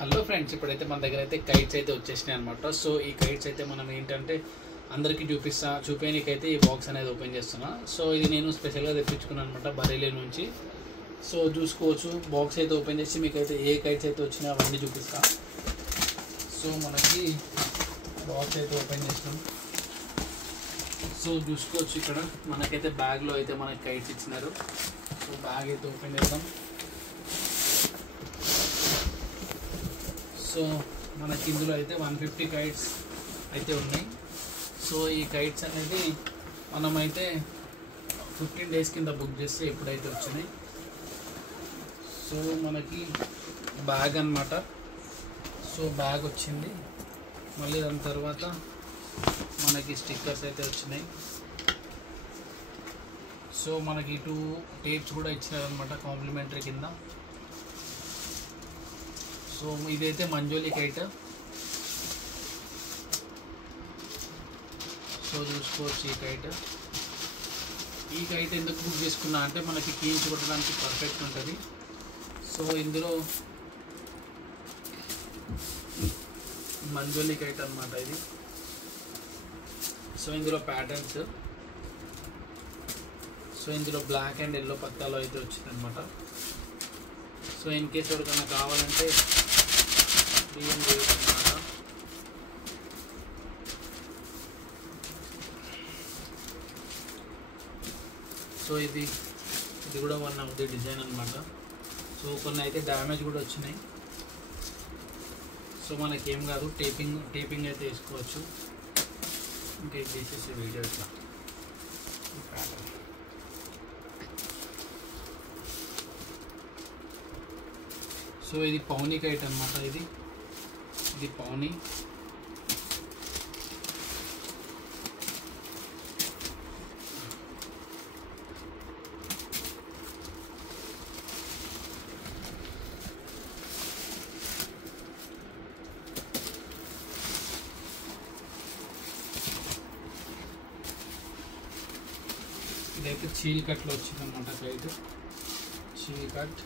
Hello friends, ఇప్పుడైతే మన దగ్గర అయితే కైట్స్ అయితే వచ్చేసినాయి అనమాట. సో ఈ కైట్స్ అయితే మనం ఏంటంటే అందరికీ చూపేనికైతే ఈ బాక్స్ అనేది ఓపెన్ చేస్తున్నా. సో ఇది నేను స్పెషల్గా తెప్పించుకున్నాను అనమాట బరేలీ నుంచి. సో చూసుకోవచ్చు, బాక్స్ అయితే ఓపెన్ చేసి మీకైతే ఏ కైట్స్ అయితే వచ్చినాయో అవన్నీ చూపిస్తా. సో మనకి బాక్స్ అయితే ఓపెన్ చేసినాం. సో చూసుకోవచ్చు, ఇక్కడ మనకైతే బ్యాగ్లో అయితే మనకి కైట్స్ ఇచ్చినారు. సో బ్యాగ్ అయితే ఓపెన్ చేద్దాం. సో మనకి ఇందులో అయితే 150 కైట్స్ అయితే ఉన్నాయి. సో ఈ కైట్స్ అనేది మనమైతే 15 డేస్ కింద బుక్ చేస్తే ఎప్పుడైతే వచ్చినాయి. సో మనకి బ్యాగ్ అన్నమాట. సో బ్యాగ్ వచ్చింది. మళ్ళీ దాని తర్వాత మనకి స్టిక్కర్స్ అయితే వచ్చినాయి. సో మనకి 2 టేప్స్ కూడా ఇచ్చినారనమాట కాంప్లిమెంటరీ కింద. సో ఇదైతే మంజోలి కైట్. సో చూసుకోవచ్చు ఈ కైట్ ఎందుకు బుక్ చేసుకున్నా అంటే మనకి కీన్స్ కొట్టడానికి పర్ఫెక్ట్ ఉంటుంది. సో ఇందులో మంజోలి కైట్ అన్నమాట ఇది. సో ఇందులో ప్యాటర్న్స్, సో ఇందులో బ్లాక్ అండ్ ఎల్లో పత్తాలో అయితే వచ్చింది అనమాట. సో ఇన్ కేస్ ఎవరికైనా కావాలంటే డిఎం చేయొచ్చు అన్నమాట. సో ఇది కూడా వన్ ఆఫ్ ది డిజైన్ అనమాట. సో కొన్ని అయితే డ్యామేజ్ కూడా వచ్చినాయి. సో మనకేం కాదు, టేపింగ్ అయితే వేసుకోవచ్చు. ఇంకా ఇది తీసేసి వీడియో ఇట్లా. సో ఇది పౌనీ కైట్ అనమాట. ఇది పౌనీ. ఇదైతే చీల్ కట్లో వచ్చిందన్నమాట కైట్. చీల్ కట్.